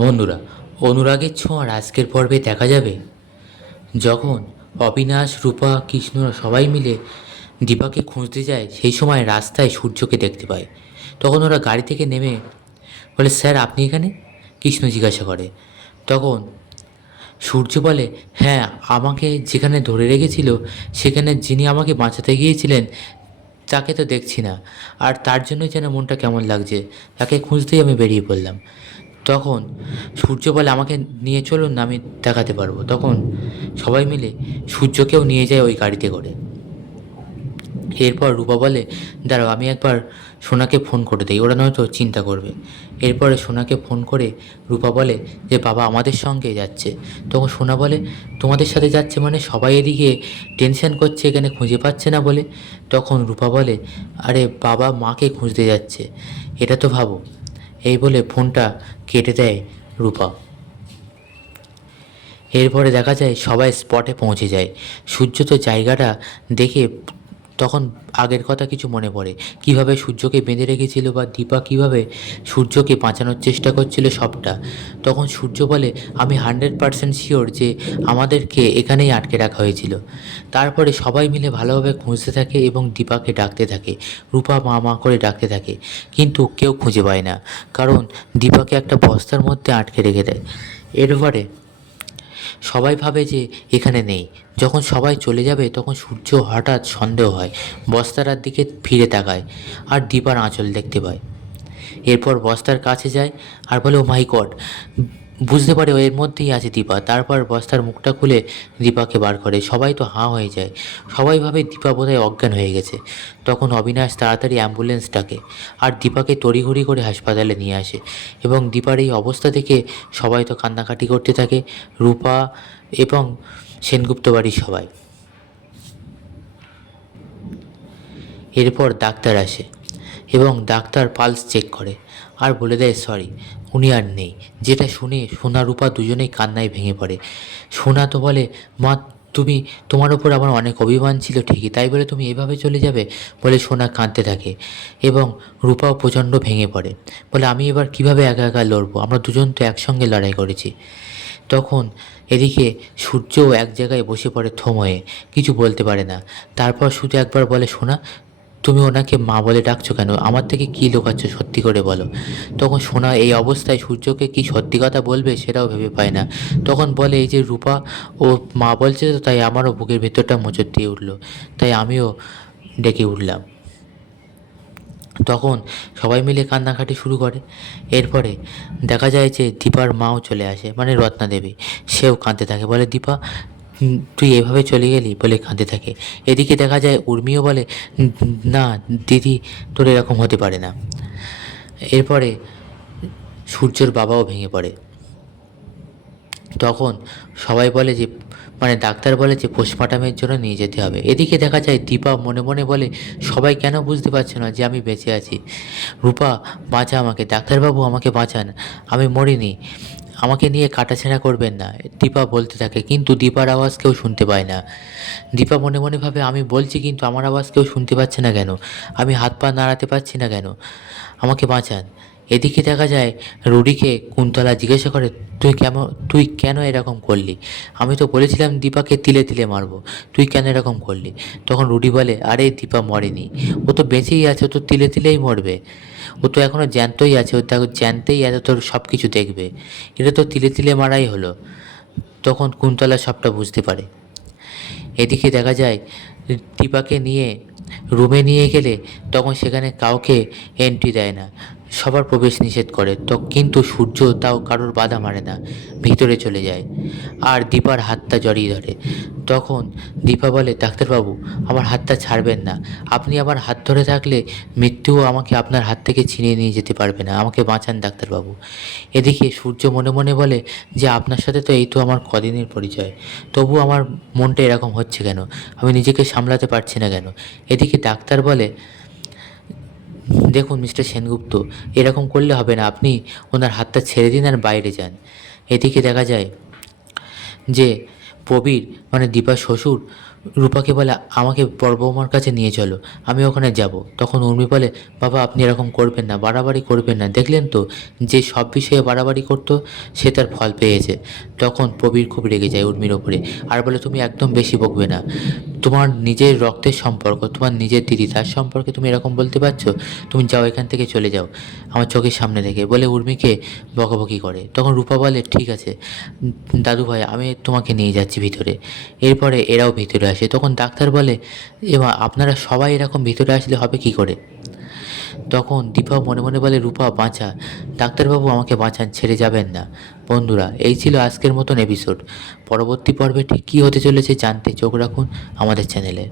বন্ধুরা, অনুরাগের ছোঁয়ার আজকের পর্বে দেখা যাবে যখন অবিনাশ, রূপা, কৃষ্ণরা সবাই মিলে দীপাকে খুঁজতে যায়। সেই সময় রাস্তায় সূর্যকে দেখতে পায়। তখন ওরা গাড়ি থেকে নেমে বলে, স্যার আপনি এখানে? কৃষ্ণ জিজ্ঞাসা করে। তখন সূর্য বলে, হ্যাঁ, আমাকে যেখানে ধরে রেখেছিল সেখানে যিনি আমাকে বাঁচাতে গিয়েছিলেন তাকে তো দেখছি না, আর তার জন্যই যেন মনটা কেমন লাগছে। তাকে খুঁজতেই আমি বেরিয়ে পড়লাম। তখন সূর্য বলে, আমাকে নিয়ে চলুন না, আমি দেখাতে পারবো। তখন সবাই মিলে সূর্যকেও নিয়ে যায় ওই গাড়িতে করে। এরপর রূপা বলে, দাঁড়াও আমি একবার সোনাকে ফোন করে দিই, ওরা নয়তো চিন্তা করবে। এরপরে সোনাকে ফোন করে রূপা বলে যে বাবা আমাদের সঙ্গে যাচ্ছে। তখন সোনা বলে, তোমাদের সাথে যাচ্ছে মানে? সবাই এদিকে টেনশন করছে এখানে খুঁজে পাচ্ছে না বলে। তখন রূপা বলে, আরে বাবা মাকে খুঁজতে যাচ্ছে, এটা তো ভাবো। এই বলে ফোনটা কেটে দেয় রূপা। এরপরে দেখা যায় সবাই স্পটে পৌঁছে যায়। সূর্য তো জায়গাটা দেখে তখন আগের কথা কিছু মনে পড়ে, কিভাবে সূর্যকে বেঁধে রেখেছিল বা দীপা কিভাবে সূর্যকে বাঁচানোর চেষ্টা করছিল সবটা। তখন সূর্য বলে, আমি 100% শিওর যে আমাদেরকে এখানেই আটকে রাখা হয়েছিল। তারপরে সবাই মিলে ভালোভাবে খুঁজতে থাকে এবং দীপাকে ডাকতে থাকে, রূপা মা মা করে ডাকতে থাকে, কিন্তু কেউ খুঁজে পায় না, কারণ দীপাকে একটা বস্তার মধ্যে আটকে রেখে দেয়। এরপরে সবাই ভাবে যে এখানে নেই। যখন সবাই চলে যাবে তখন সূর্য হঠাৎ সন্দেহ হয়, বস্তাটার দিকে ফিরে তাকায় আর দীপার আঁচল দেখতে পায়। এরপর বস্তার কাছে যায় আর বলে, ও মাই গড, বুঝতে পারে ও এর মধ্যেই আছে দীপা। তারপর বস্তার মুখটা খুলে দীপাকে বার করে। সবাই তো হাঁ হয়ে যায়, সবাই ভাবে দীপা বোধহয় অজ্ঞান হয়ে গেছে। তখন অবিনাশ তাড়াতাড়ি অ্যাম্বুলেন্স ডাকে আর দীপাকে তড়িঘড়ি করে হাসপাতালে নিয়ে আসে। এবং দীপার এই অবস্থা দেখে সবাই তো কান্নাকাটি করতে থাকে, রূপা এবং সেনগুপ্ত বাড়ির সবাই। এরপর ডাক্তার আসে এবং ডাক্তার পালস চেক করে আর বলে দেয় সরি, উনি আর নেই। যেটা শুনে সোনা রূপা দুজনেই কান্নায় ভেঙে পড়ে। সোনা তো বলে, মা তুমি, তোমার ওপর আমার অনেক অভিমান ছিল ঠিকই, তাই বলে তুমি এভাবে চলে যাবে? বলে সোনা কাঁদতে থাকে এবং রূপাও প্রচণ্ড ভেঙে পড়ে, বলে আমি এবার কিভাবে একা একা লড়বো, আমরা দুজন তো একসঙ্গে লড়াই করেছি। তখন এদিকে সূর্যও এক জায়গায় বসে পড়ে থম হয়ে, কিছু বলতে পারে না। তারপর শুধু একবার বলে, সোনা তুমি ওনাকে মা বলে ডাকছো কেন? আমার থেকে কী লুকাচ্ছ, সত্যি করে বলো। তখন সোনা এই অবস্থায় সূর্যকে কি সত্যি কথা বলবে সেটাও ভেবে পায় না। তখন বলে, এই যে রূপা ও মা বলছে তো, তাই আমারও বুকের ভেতরটা মোচড় দিয়ে উঠলো, তাই আমিও ডেকে উঠলাম। তখন সবাই মিলে কান্নাকাটি শুরু করে। এরপরে দেখা যায় যে দীপার মাও চলে আসে, মানে রত্না দেবী। সেও কাঁদতে থাকে, বলে দীপা তুই এভাবে চলে গেলি, বলে কাঁদতে থাকে। এদিকে দেখা যায় উর্মিও বলে, না দিদি, তোর এরকম হতে পারে না। এরপরে সূর্যর বাবাও ভেঙে পড়ে। তখন সবাই বলে যে, মানে ডাক্তার বলে যে পোস্টমর্টমের জন্য নিয়ে যেতে হবে। এদিকে দেখা যায় দীপা মনে মনে বলে, সবাই কেন বুঝতে পারছে না যে আমি বেঁচে আছি? রূপা বাঁচা আমাকে, ডাক্তারবাবু আমাকে বাঁচান, আমি মরিনি, আমাকে নিয়ে কাটাছেঁড়া করবেন না, দীপা বলতে থাকে। কিন্তু দীপার আওয়াজ কেউ শুনতে পায় না। দীপা মনে মনে ভাবে, আমি বলছি কিন্তু আমার আওয়াজ কেউ শুনতে পাচ্ছে না কেন? আমি হাত পা নাড়াতে পারছি না কেন? আমাকে বাঁচান। এদিকে দেখা যায় রুডিকে কুন্তলা জিজ্ঞাসা করে, তুই কেন এরকম করলি? আমি তো বলেছিলাম দীপাকে তিলে তিলে মারবো, তুই কেন এরকম করলি? তখন রুডি বলে, আরে দীপা মরেনি, ও তো বেঁচেই আছে, ও তো তিলে তিলেই মরবে, ও তো এখনও জ্যান্তই আছে, ও দেখো জ্যান্তেই এত তোর সব কিছু দেখবে, এটা তো তিলে তিলে মারাই হলো। তখন কুন্তলা সবটা বুঝতে পারে। এদিকে দেখা যায় দীপাকে নিয়ে রুমে নিয়ে গেলে তখন সেখানে কাউকে এন্ট্রি দেয় না, সবার প্রবেশ নিষেধ করে। তো কিন্তু সূর্য তাও কারোর বাধা মারে না, ভিতরে চলে যায় আর দীপার হাতটা জড়িয়ে ধরে। তখন দীপা বলে, ডাক্তারবাবু আমার হাতটা ছাড়বেন না, আপনি আমার হাত ধরে থাকলে মৃত্যুও আমাকে আপনার হাত থেকে ছিনিয়ে নিয়ে যেতে পারবে না, আমাকে বাঁচান ডাক্তারবাবু। এদিকে সূর্য মনে মনে বলে যে আপনার সাথে তো এই তো আমার কদিনের পরিচয়, তবু আমার মনটা এরকম হচ্ছে কেন, আমি নিজেকে সামলাতে পারছি না কেন? এদিকে ডাক্তার বলে, দেখুন মিস্টার সেনগুপ্ত, এরকম করলে হবে না, আপনি ওনার হাতটা ছেড়ে দিন আর বাইরে যান। এদিকে দেখা যায় যে প্রবীর, মানে দীপার শ্বশুর, রূপাকে বলে আমাকে বড় বৌমার কাছে নিয়ে চলো, আমি ওখানে যাব। তখন উর্মি বলে বাবা আপনি এরকম করবেন না, বাড়াবাড়ি করবেন না, দেখলেন তো যে সব বিষয়ে বাড়াবাড়ি করতো সে তার ফল পেয়েছে। তখন প্রবীর খুব রেগে যায় উর্মির ওপরে আর বলে তুমি একদম বেশি বকবে না, তোমার নিজের রক্তের সম্পর্ক, তোমার নিজের দিদি, তার সম্পর্কে তুমি এরকম বলতে পারছো? তুমি যাও, এখান থেকে চলে যাও আমার চোখের সামনে থেকে, বলে উর্মিকে বকাবকি করে। তখন রূপা বলে ঠিক আছে দাদু ভাই, আমি তোমাকে নিয়ে যাচ্ছি ভিতরে। এরপরে এরাও ভিতরে আসে। তখন ডাক্তার বলে এবার আপনারা সবাই এরকম ভিতরে আসলে হবে কি করে? তখন দীপা মনে মনে বলে রূপা বাঁচা, ডাক্তারবাবু আমাকে বাঁচান, ছেড়ে যাবেন না। বন্ধুরা, এই ছিল আজকের মতন এপিসোড। পরবর্তী পর্বে ঠিক কী হতে চলেছে জানতে চোখ রাখুন আমাদের চ্যানেলে।